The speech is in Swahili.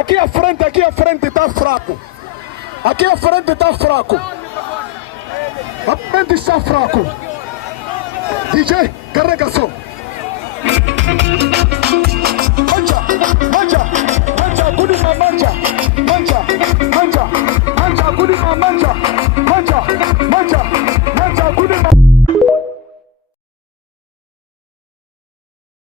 Aqui à frente está fraco. Aqui à frente está fraco. A frente está fraco. DJ, carrega som.